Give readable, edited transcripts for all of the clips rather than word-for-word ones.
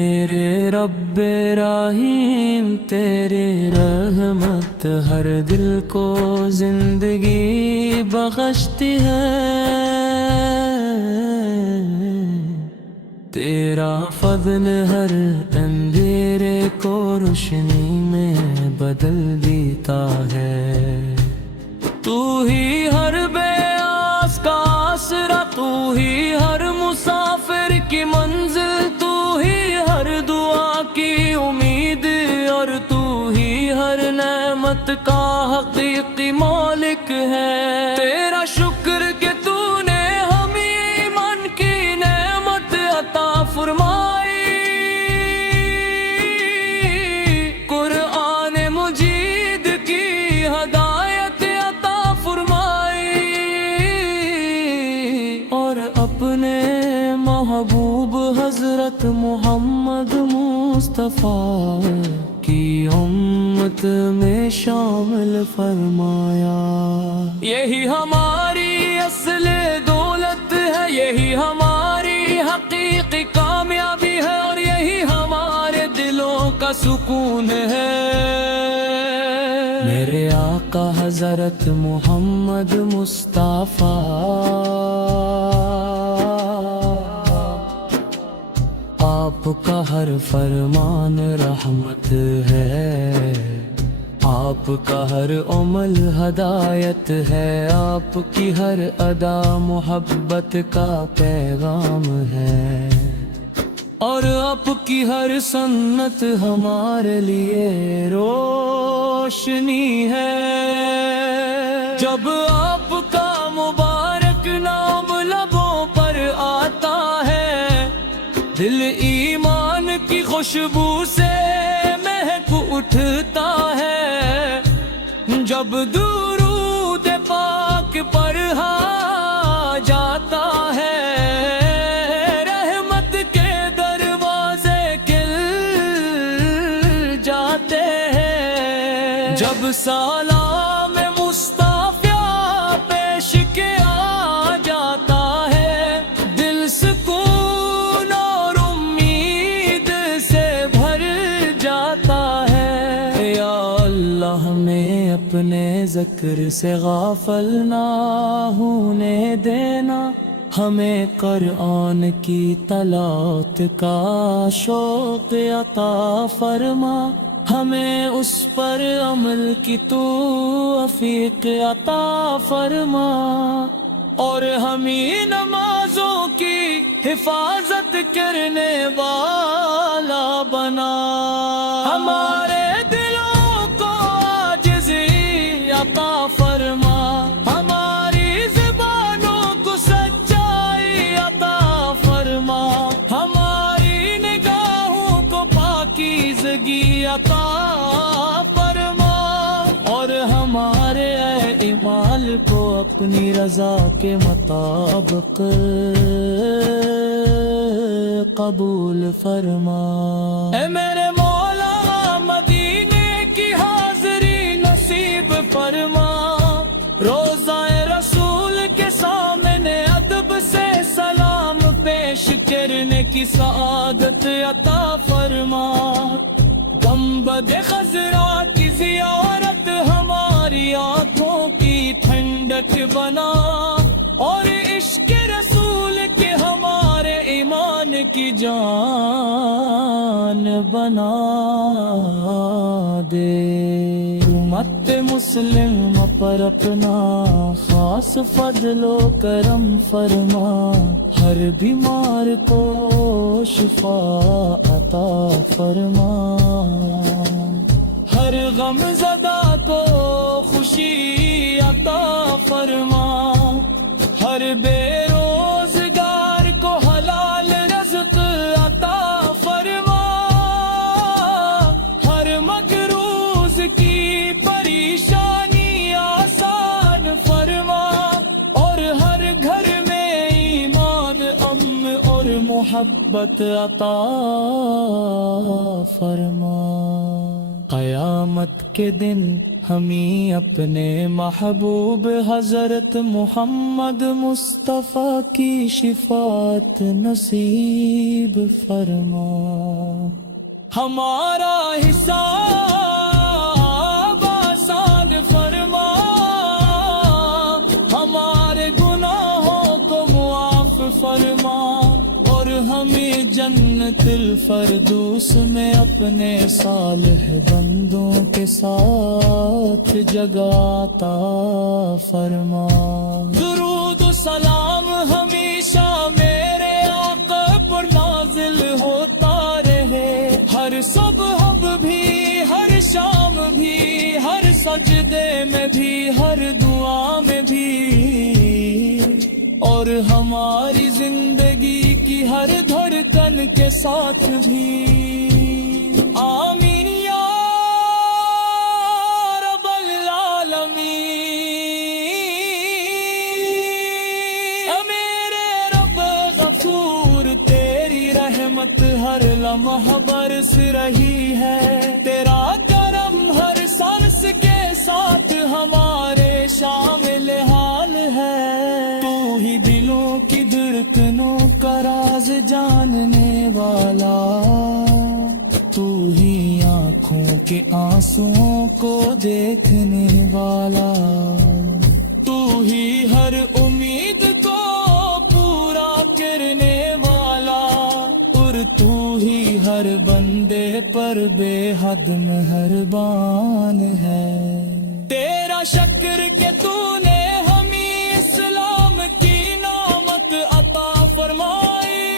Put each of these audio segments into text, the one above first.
میرے رب رحیم تیری رحمت ہر دل کو زندگی بخشتی ہے، تیرا فضل ہر اندھیرے کو روشنی میں بدل دیتا ہے، تو ہی ہر بے آس کا آسرا، تو ہی ہر مسافر کی منزل، تو ہی ہر دعا کی امید، اور تو ہی ہر نعمت کا حقیقی مالک ہے، تیرا شکر کہ تو نے ہمیں ایمان کی نعمت عطا فرمائی، قرآن مجید کی ہدایت عطا فرمائی، اور اپنے محبوب حضرت محمد مصطفیٰ کی امت میں شامل فرمایا، یہی ہماری اصل دولت ہے، یہی ہماری حقیقی کامیابی ہے، اور یہی ہمارے دلوں کا سکون ہے، میرے آقا حضرت محمد مصطفیٰ، آپ کا ہر فرمان رحمت ہے، آپ کا ہر عمل ہدایت ہے، آپ کی ہر ادا محبت کا پیغام ہے، اور آپ کی ہر سنت ہمارے لیے روشنی ہے، جب آپ کا مبارک نام لبوں پر آتا ہے، دل ایمان کی خوشبو سے مہک اٹھتا ہے، جب درود پاک پڑھا جاتا ہے، رحمت کے دروازے کھل جاتے ہیں، جب سلام مصطفیٰ پیش کیا جاتا ہے، دل سکون اور امید سے بھر جاتا ہے، یا اللہ ہمیں اپنے ذکر سے غافل نہ ہونے دینا، ہمیں قرآن کی تلاوت کا شوق عطا فرما، ہمیں اس پر عمل کی توفیق عطا فرما، اور ہمیں نمازوں کی حفاظت کرنے والا بنا، ہمارے دلوں کو عاجزی عطا فرما، ہماری زبانوں کو سچائی عطا فرما، ہماری نگاہوں کو پاکیزگی عطا فرما، اور ہمارے اعمال کو اپنی رضا کے مطابق قبول فرما، اے میرے مولا مدینے کی حاضری نصیب فرما، روضہ رسول کے سامنے ادب سے سلام پیش کرنے کی سعادت عطا فرما، گنبد خضرا کی زیارت ہماری آنکھوں کی ٹھنڈک بنا، اور عشق رسول کے ہمارے ایمان کی جان بنا دے، امت مسلم پر اپنا خاص فضل و کرم فرما، ہر بیمار کو شفا عطا فرما، ہر غم زدہ کو خوشی عطا فرما، ہر بے روزگار کو حلال رزق عطا فرما، ہر مقروض کی پریشانی آسان فرما، اور ہر گھر میں ایمان امن اور محبت عطا فرما۔ قیامت کے دن ہمیں اپنے محبوب حضرت محمد مصطفیٰ کی شفاعت نصیب فرما، ہمارا حساب آسان فرما، ہمارے گناہوں کو معاف فرما، اور ہمیں جنت الفردوس میں اپنے صالح بندوں کے ساتھ جگہ عطا فرما۔ درود و سلام ہمیشہ میرے آقا پر نازل ہوتا رہے، ہر صبح بھی، ہر شام بھی، ہر سجدے میں بھی، ہر دعا میں بھی، اور ہماری زندگی کی ہر دھڑکن کے ساتھ بھی۔ آمین یا رب العالمین۔ اے میرے رب غفور، تیری رحمت ہر لمحہ برس رہی ہے، تیرا کرم ہر سانس کے ساتھ ہمارے شامل حال ہے۔ تو ہی دلوں کی دھڑکنوں کا راز جاننے والا، تو ہی آنکھوں کے آنسوؤں کو دیکھنے والا، تو ہی ہر امید کو پورا کرنے والا، اور تو ہی ہر بندے پر بے حد مہربان ہے۔ تیرا شکر کہ تو نے ہمیں اسلام کی نعمت عطا فرمائی،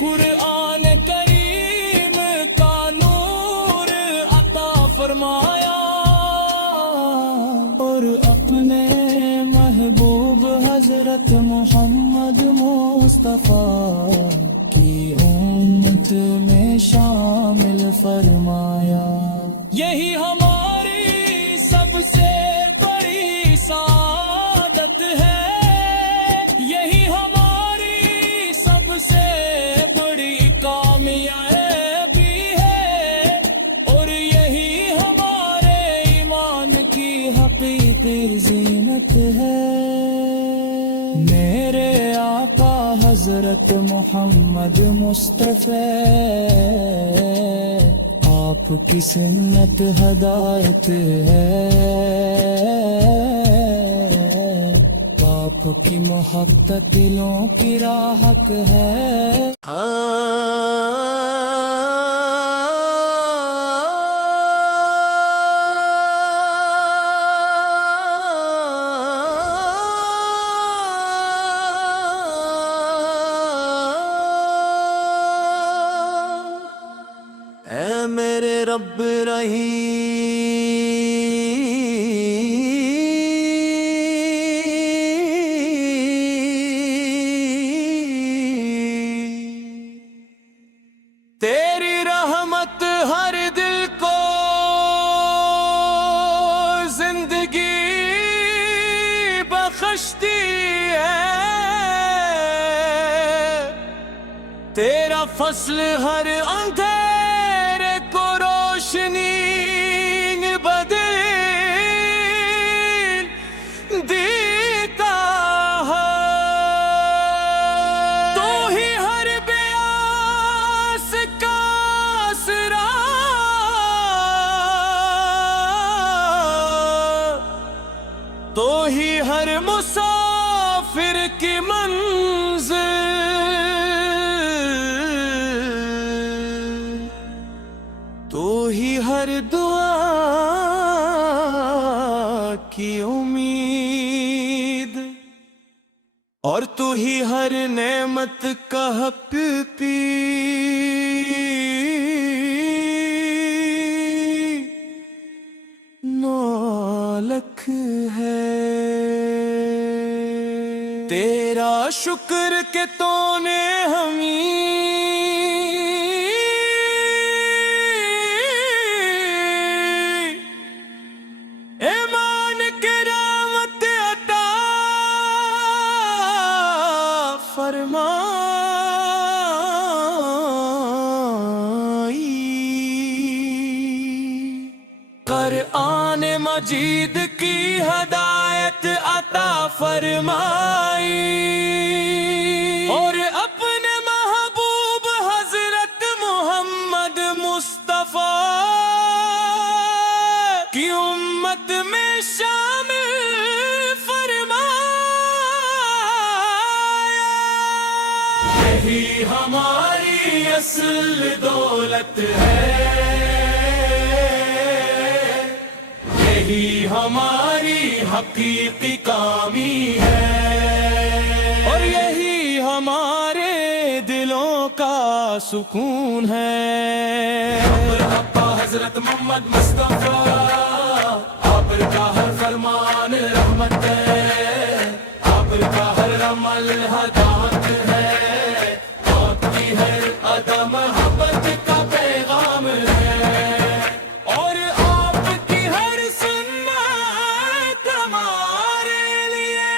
قرآن کریم کا نور عطا فرمایا، اور اپنے محبوب حضرت محمد مصطفیٰ کی امت میں شامل فرمایا۔ یہی ہماری سب سے بڑی سعادت ہے، یہی ہماری سب سے بڑی کامیابی ہے، اور یہی ہمارے ایمان کی حقیقی زینت ہے۔ میرے آقا حضرت محمد مصطفیٰ، آپ کی سنت ہدایت ہے، آپ کی محبت دلوں کی راحت ہے۔ اے میرے رب رحیم، تیری رحمت ہر دل کو زندگی بخشتی ہے، تیرا فضل ہر اندھیرے کو روشنی بدل دیتا ہے، تو ہی ہر بیاس کا آسرا، تو ہی ہر مسافر کی منزل، تو ہی ہر دعا کی امید، اور تو ہی ہر نعمت کا حق پی، نالک ہے۔ تیرا شکر کہ تو نے ہمیں ایمان کرامت عطا فرمائی، قرآن مجید کی ہدایت عطا فرمائی اور اپنے محبوب حضرت محمد مصطفیٰ کی امت میں شامل فرمایا۔ یہی ہماری اصل دولت ہے، یہی ہماری حقیقی کامی ہے، اور یہی ہمارے دلوں کا سکون ہے۔ ابا حضرت محمد مصطفیٰ آپ کا ہر فرمان رحمت ہے، آپ کا ہر عمل ہدایت ہے، آپ کی ہر ادا محبت کا پیغام ہے، اور آپ کی ہر سنت ہمارے لیے۔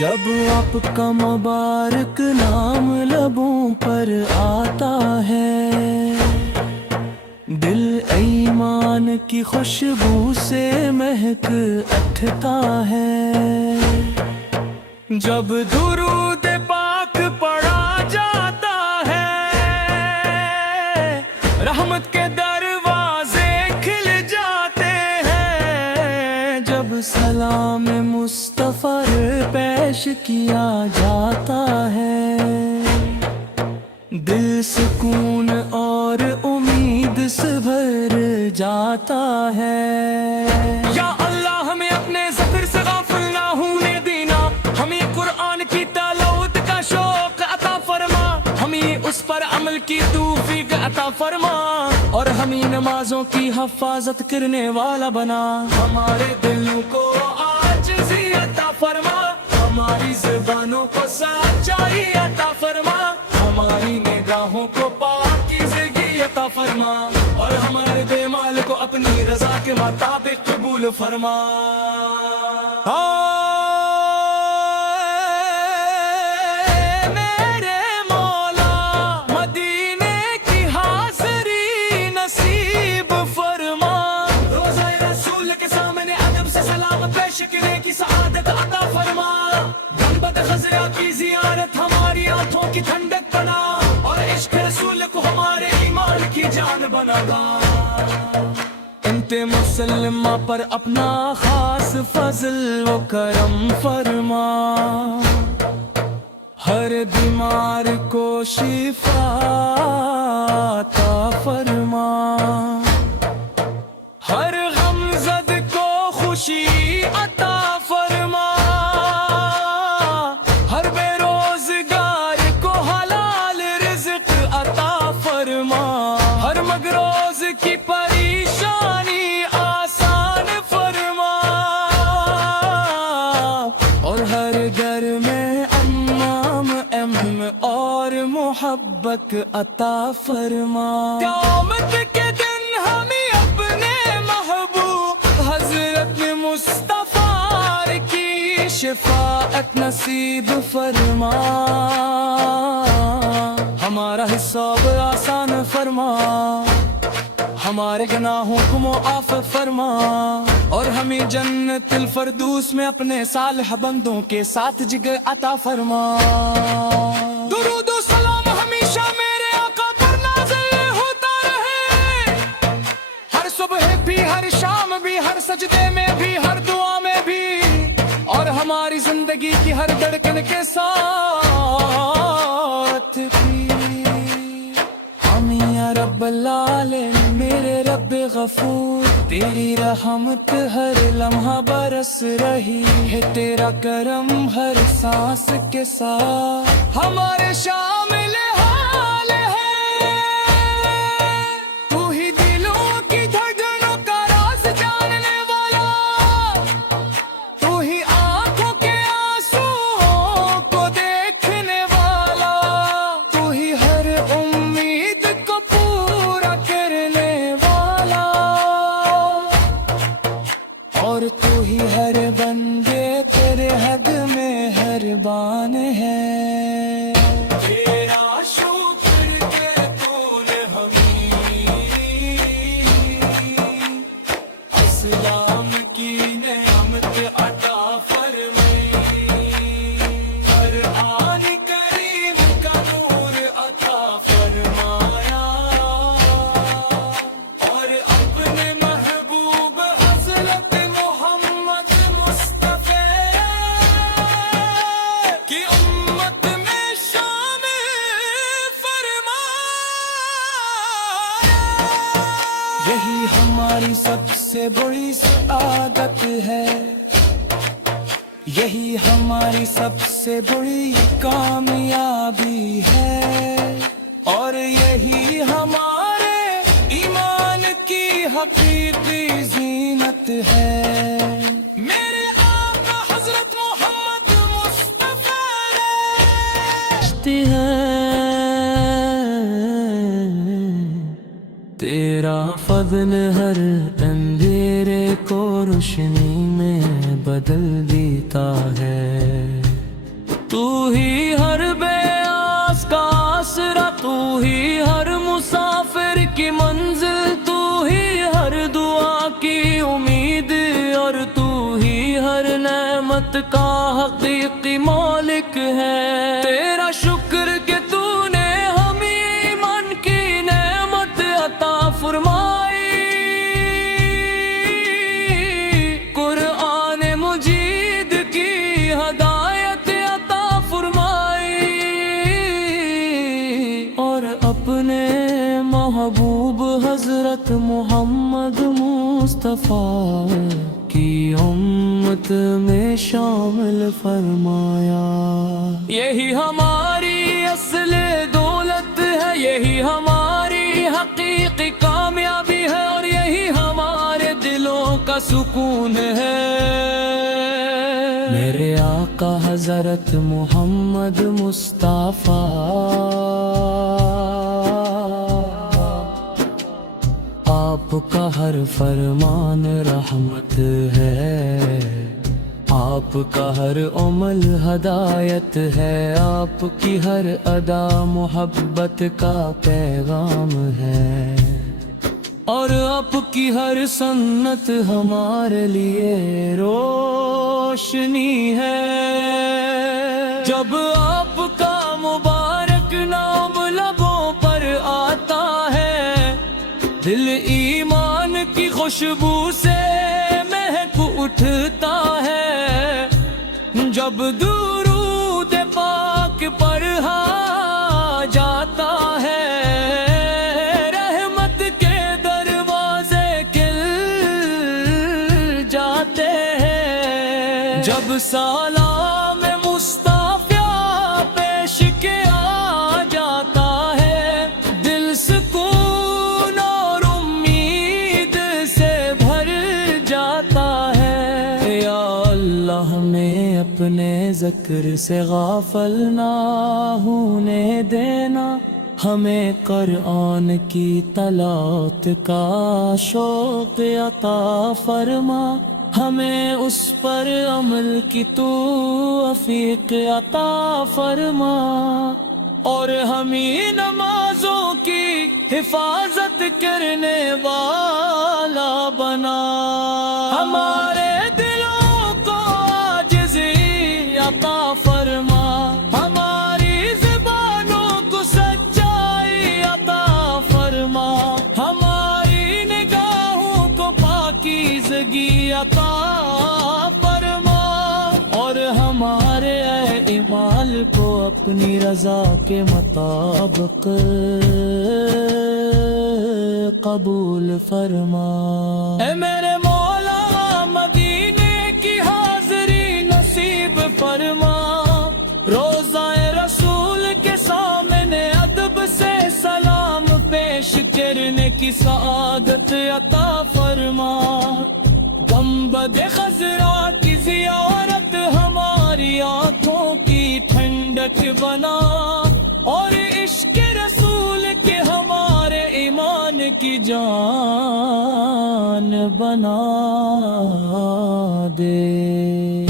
جب آپ کا مبارک نام لبوں پر آتا ہے، دل ایمان کی خوشبو سے مہک اٹھتا ہے۔ جب درود پاک پڑھا جاتا ہے، رحمت کے دروازے کھل جاتے ہیں۔ جب سلام مصطفیٰ پیش کیا جاتا ہے، دل سکون اور امید سے بھر جاتا ہے۔ یا اللہ ہمیں اپنے ذکر سے غافل نہ ہونے دینا، ہمیں قرآن کی تلاوت کا شوق عطا فرما، ہمیں اس پر عمل کی توفیق عطا فرما، اور ہمیں نمازوں کی حفاظت کرنے والا بنا۔ ہمارے دلوں کو عاجزی عطا فرما، ہماری زبانوں کو سچائی عطا فرما، ہماری نگاہوں کو پاکیزگی عطا فرما، اور ہمارے بے مال کو اپنی رضا کے مطابق قبول فرما۔ میرے مولا مدینے کی حاضری نصیب فرما، روزہ رسول کے سامنے ادب سے سلام پیش کرنے کی سعادت عطا فرما، گنبد خضرا کی زیارت ہماری آنکھوں کی ٹھنڈک بنا، اور عشق رسول کو ہمارے ایمان کی جان بنا گا۔ انت مسلمہ پر اپنا خاص فضل و کرم فرما، ہر بیمار کو شفا عطا فرما، ہر غمزد کو خوشی عطا فرما، ہر بے روزگار کو حلال رزق عطا فرما، ہر مگروز کی پریشانی آسان فرما، اور ہر گھر میں امام اور محبت عطا فرما۔ قیامت کے دن ہمیں اپنے محبوب حضرت مصطفیٰ کی شفاعت نصیب فرما، ہمارا حساب آسان فرما، ہمارے گناہوں کو معاف فرما، اور ہمیں جنت الفردوس میں اپنے صالح بندوں کے ساتھ جگہ عطا فرما۔ درود و سلام ہمیشہ میرے آقا پر نازل ہوتا رہے، ہر صبح بھی، ہر شام بھی، ہر سجدے میں بھی، ہر دعا میں بھی، اور ہماری زندگی کی ہر دھڑکن کے ساتھ بھی۔ آمین یا رب العالمین، میرے رب غفور، تیری رحمت ہر لمحہ برس رہی ہے، تیرا کرم ہر سانس کے ساتھ ہمارے شامل حال ہے، تو ہی دلوں کی دھڑکنوں کا راز جاننے والا، تو ہی آنکھوں کے آنسوؤں کو دیکھنے والا، تو ہی ہر امید کو پورا کرنے والا، اور تو ہی ہر بندے تیرے حق میں ہربان ہے۔ یہی ہماری سب سے بڑی سعادت ہے، یہی ہماری سب سے بڑی کامیابی ہے، اور یہی ہمارے ایمان کی حقیقی زینت ہے۔ میرے آقا حضرت محمد مصطفیٰ ہے تیرا فضل ہر اندھیرے کو روشنی میں بدل دیتا ہے، تو ہی ہر بے آس کا آسرا، تو ہی ہر مسافر کی منزل، تو ہی ہر دعا کی امید، اور تو ہی ہر نعمت کا حقیقی مالک ہے۔ تیرا شکر کہ تو نے ہمیں ایمان کی نعمت عطا فرمائی، قرآن مجید کی ہدایت عطا فرمائی، اور اپنے محبوب حضرت محمد مصطفیٰ کی امت میں شامل فرمایا۔ یہی ہماری اصل دولت ہے، یہی ہماری حقیقی کامیابی ہے، اور یہی ہمارے دلوں کا سکون ہے۔ میرے آقا حضرت محمد مصطفیٰ آپ کا ہر فرمان رحمت ہے، آپ کا ہر عمل ہدایت ہے، آپ کی ہر ادا محبت کا پیغام ہے، اور آپ کی ہر سنت ہمارے لیے روشنی ہے۔ جب آپ کا مبارک نام لبوں پر آتا ہے، دل ایمان کی خوشبو سے مہک اٹھتا ہے، جب درود پاک پر جاتا ہے، رحمت کے دروازے کھل جاتے ہیں، جب سلام مصطفیٰ پیش کیا جاتا ہے، دل سکون اور امید سے بھر جاتا ہے۔ یا اللہ ہمیں اپنے ذکر سے غافل نہ ہونے دینا، ہمیں قرآن کی تلاوت کا شوق عطا فرما، ہمیں اس پر عمل کی توفیق عطا فرما، اور ہمیں نمازوں کی حفاظت کرنے والا بنا، ہمارے دلوں کو عاجزی عطا فرما، ہماری زبانوں کو سچائی عطا فرما، ہماری نگاہوں کو پاکیزگی عطا فرما، اور ہمارے اعمال کو اپنی رضا کے مطابق قبول فرما۔ اے میرے مولا مدینے کی حاضری نصیب فرما، روضہ رسول کے سامنے ادب سے سلام پیش کرنے کی سعادت عطا فرما، گنبد خضرا کی زیارت ہماری آنکھوں کی ٹھنڈک بنا، اور عشق رسول کے ہمارے ایمان کی جان بنا دے۔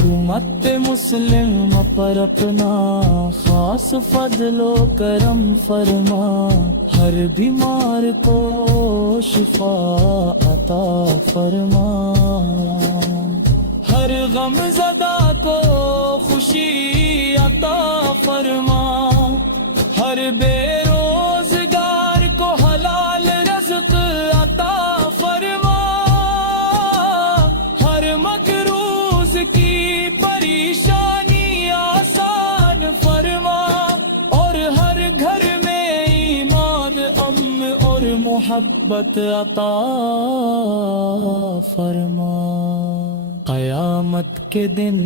امت مسلم پر اپنا خاص فضل و کرم فرما، ہر بیمار کو شفا عطا فرما، ہر غم زدہ کو خوشی عطا فرما، ہر بے روزگار کو حلال رزق عطا فرما، ہر مقروض کی پریشانی آسان فرما، اور ہر گھر میں ایمان امن اور محبت محبت عطا فرما۔ قیامت کے دن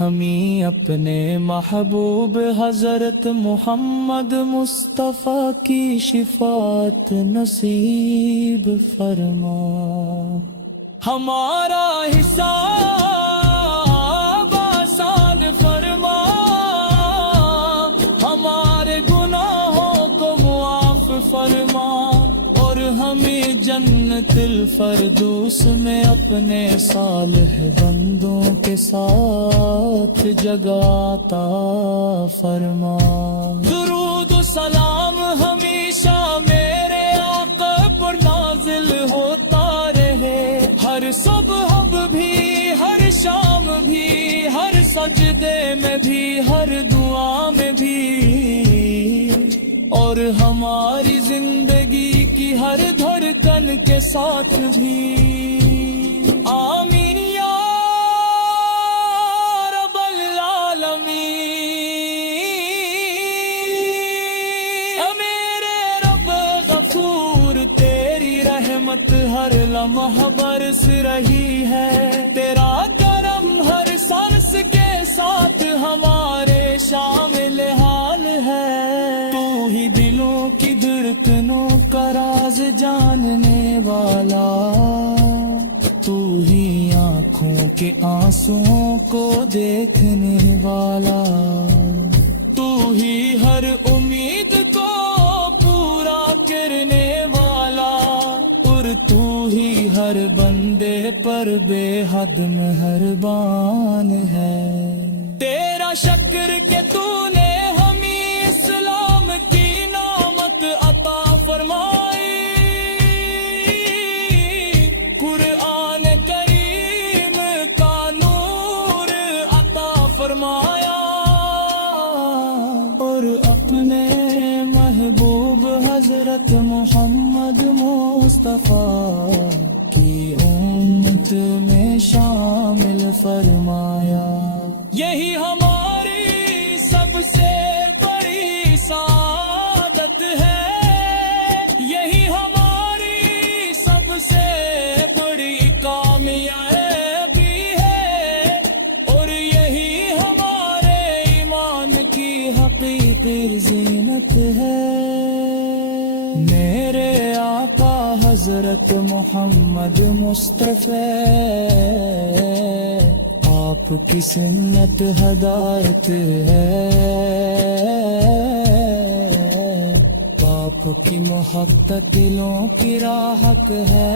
ہمیں اپنے محبوب حضرت محمد مصطفیٰ کی شفاعت نصیب فرما۔ ہمارا حساب آسان فرما، ہمارے گناہوں کو معاف فرما، اور ہمیں جنت الفردوس میں اپنے صالح بندوں کے ساتھ جگہ عطا فرما۔ درود و سلام ہمیشہ میرے آقا پر نازل ہوتا رہے، ہر صبح بھی، ہر شام بھی، ہر سجدے میں بھی، ہر دعا میں بھی، اور ہماری زندگی کی ہر دھڑکن کے ساتھ بھی۔ آمین یا رب العالمین۔ اے میرے رب غفور، تیری رحمت ہر لمحہ برس رہی ہے، تیرا کرم ہر سانس کے ساتھ ہمارے شامل حال ہے۔ تو ہی دلوں کی دھڑکنوں کا راز جاننے والا، تو ہی آنکھوں کے آنسوؤں کو دیکھنے والا، تو ہی ہر امید کو پورا کرنے والا، اور تو ہی ہر بندے پر بے حد مہربان ہے۔ تیرا شکر کہ تو نے ہمیں اسلام کی نعمت عطا فرمائی، قرآن کریم کا نور عطا فرمایا، اور اپنے محبوب حضرت محمد مصطفیٰ کی امت میں شامل فرمایا۔ یہی ہماری سب سے بڑی سعادت ہے، یہی ہماری سب سے بڑی کامیابی ہے، اور یہی ہمارے ایمان کی حقیقی زینت ہے۔ میرے آقا حضرت محمد مصطفیٰ، آپ کی سنت ہدایت ہے، آپ کی محبت دلوں کی راحت ہے۔